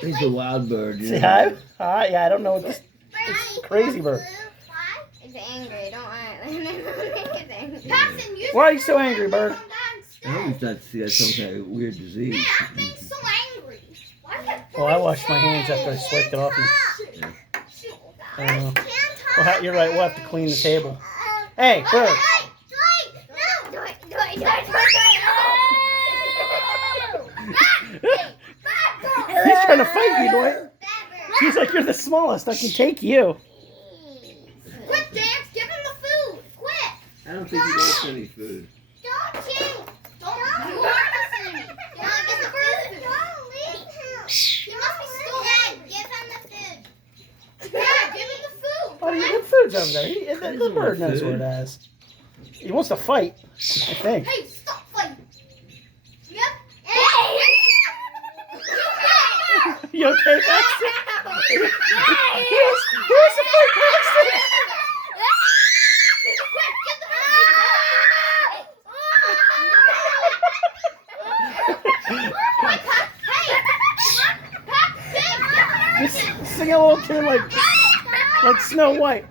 He's a wild bird. Say hi? Hi? Yeah, I don't know what this... It's crazy bird. It's angry. Don't want it's angry. Why are you so angry, bird? I hope he's not got some kind of weird disease. Man, I'm being so angry. Oh, I washed my hands after I swiped it off. Well, you're right. We'll have to clean the table. Hey, bird. He's trying to fight you, Dwight. He's like, you're the smallest. I can take you. Quick, Dance, give him the food. Quick. I don't think he wants any food. Don't cheat. Don't listen. Don't get the food. Don't leave him. He must be still dead. Give him the food. Yeah, give him the food. Oh, the food's over there. The bird knows where it is. He wants to fight, I think. Hey, stop fighting. Yep. You okay, Baxter? Here's the fight, Baxter. Just sing a little tune like Snow White.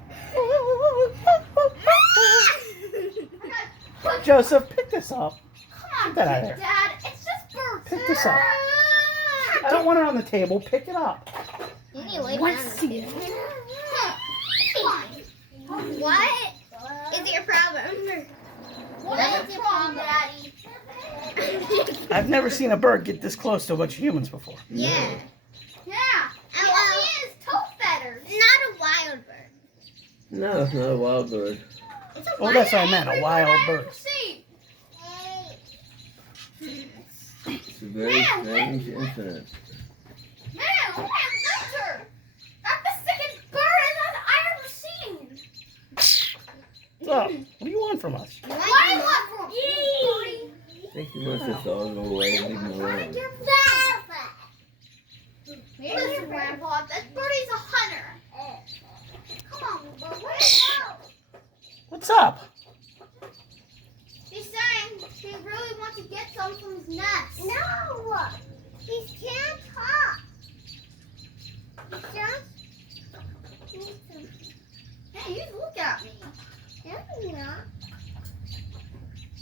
Joseph, pick this up. Come on, Get that out of there. Dad. It's just birds. Pick this up. I don't want it on the table. Pick it up. What's What is your problem? What is your problem, Daddy? I've never seen a bird get this close to a bunch of humans before. Yeah. Yeah. And well, he is toe feathers. Not a wild bird. No, it's not a wild bird. It's a Oh, that's what I meant, a wild bird. It's a very strange incident. Man, look at Victor. That's the sickest bird I've ever seen. So, what do you want from us? What do you want from me? I think he wants us all to go away and leave him alone. Listen, Grandpa, that birdie's a hunter. Come on, bird, where do you go? What's up? He's saying he really wants to get some from his nest. No, he can't talk. He just Hey, you look at me. No, not.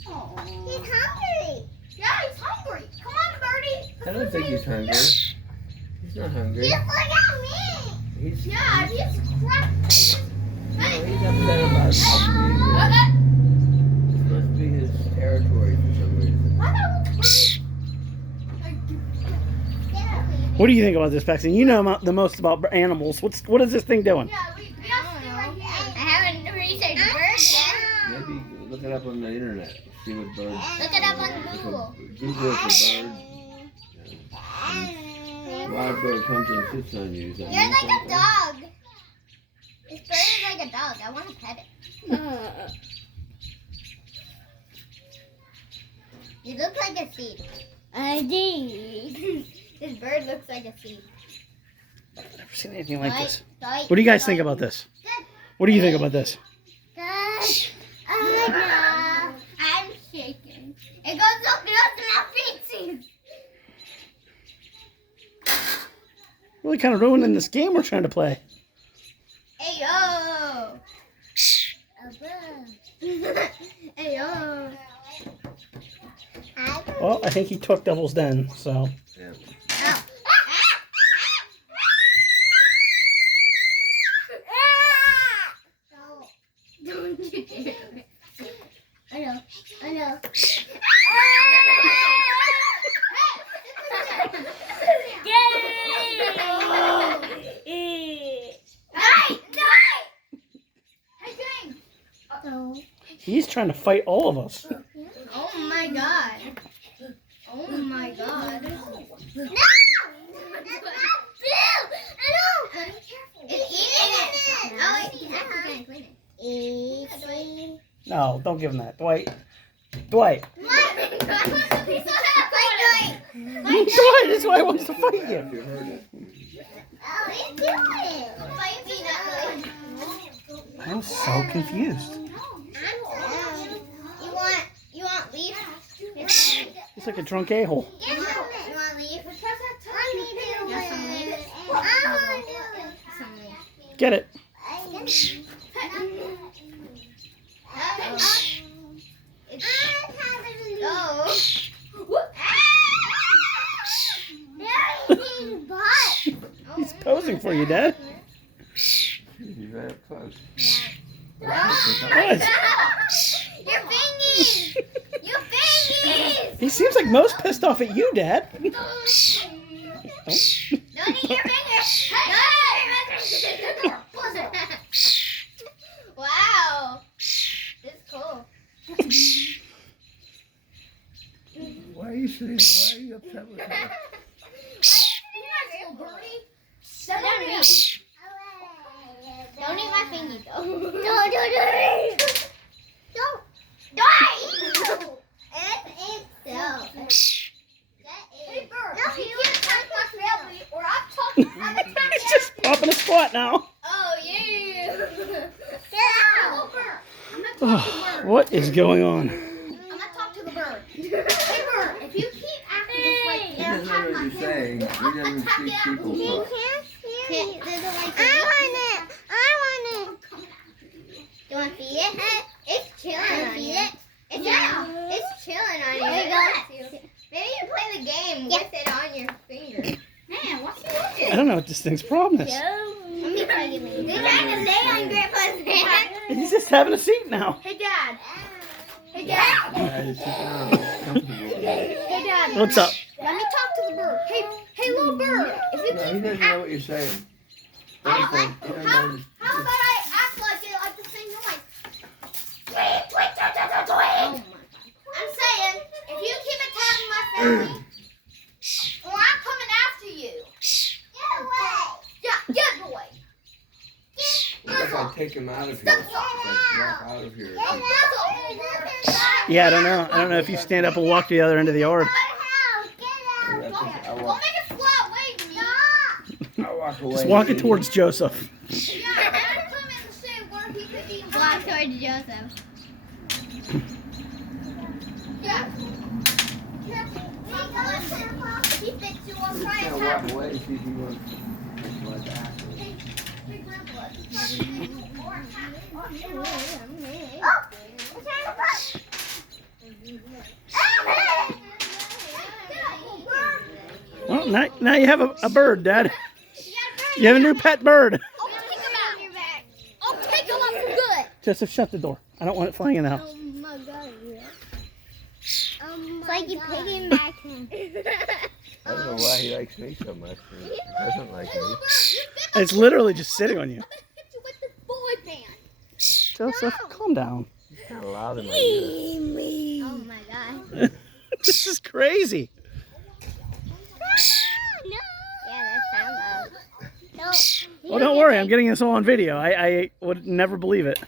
Oh. He's hungry. Yeah, he's hungry. Come on, birdie. I don't think he's hungry. He's not hungry. Just look at me. He's Yeah, he's crushed. Hey. he's upset about something. This must be his territory for some reason. What do you think about this, Paxton? You know the most about animals. What is this thing doing? Yeah, we have to stay right here. I haven't researched birds yet. Maybe look it up on the internet. See what birds. Look it up on Google. Google it for bird. Wild bird comes and sits on you. You're like a dog. This bird is like a dog. I want to pet it. You look like a seed. I do. This bird looks like a seed. I've never seen anything like this. What What do you guys think about this? What do you think about this? Good. Oh no. I'm shaking. It goes so close to my feet. Really kind of ruining this game we're trying to play. Hey yo. Hey yo. Well, I think he took Devil's Den, so. Yeah. Don't you dare. I know. I know. He's trying to fight all of us. Oh my god. Oh my god. No! That's not Bill! I know! It's eating it! Oh, it's eating it. No, don't give him that. Dwight. Dwight. Dwight, Dwight is why he wants to fight you. You heard it. oh, he's doing it. I'm so confused. You want leaf? He's like a drunk a-hole. You want leaf? Get it. He's posing for you, Dad. He's right up close. What? Your fingies! Your fingies! He seems like most pissed off at you, Dad. Don't eat your fingers! Wow. This is cool. Why are you saying? Why are you upset with her? Don't eat my fingy though. Don't. Don't. Hey, Bird. No, you can't touch my family, or I'm talking. He's just popping a squat now. Oh yeah. What is going on? I'm gonna talk to the bird. Hey, Bird, if you keep acting this way, He doesn't know what you're saying. He doesn't speak people talk. I want it. Do you want to feed it? It's chilling on you. It's chilling on you. Maybe you play the game with it on your finger. Man, what's he looking? I don't know what this thing's problem is. Let me try to get me. You're trying to lay on Grandpa's hand. He's just having a seat now. Hey, Dad. Yeah, he's sitting down. He's comfortable. Hey, Dad. What's up? Let me talk to the bird. Hey, little bird. If you No, he doesn't know what you're saying. How Anything. He doesn't know. about I act like it, like the same noise? Oh my God. I'm saying, if you keep attacking my family, or I'm coming after you. Get away. Yeah, get away. If I take him out of here, like, walk out of here. Yeah, I don't know. I don't know if you stand up and walk to the other end of the yard. I Don't walk, make it fly away from me. I walk away. Just walk it towards Joseph. Yeah, Dad come and say where he could be. Walk towards Joseph. Yeah. If he fits you, I'll try He's and gonna tap. walk away and see if he wants to like that. Hey, Grandpa. Well, now you have a bird, Dad. You have a new pet bird. I'll take him out. I'll take him out for good. Joseph, shut the door. I don't want it flying in the house. Oh my God. It's like you piggybacking. I don't know why he likes me so much. He doesn't like me. It's literally just sitting on you. I'm gonna hit you with this boy band. Joseph, calm down. He's kind of loud in my ear. Oh my God. This is crazy. No. Yeah, that sounds loud. No. Well, don't worry. I'm getting this all on video. I would never believe it.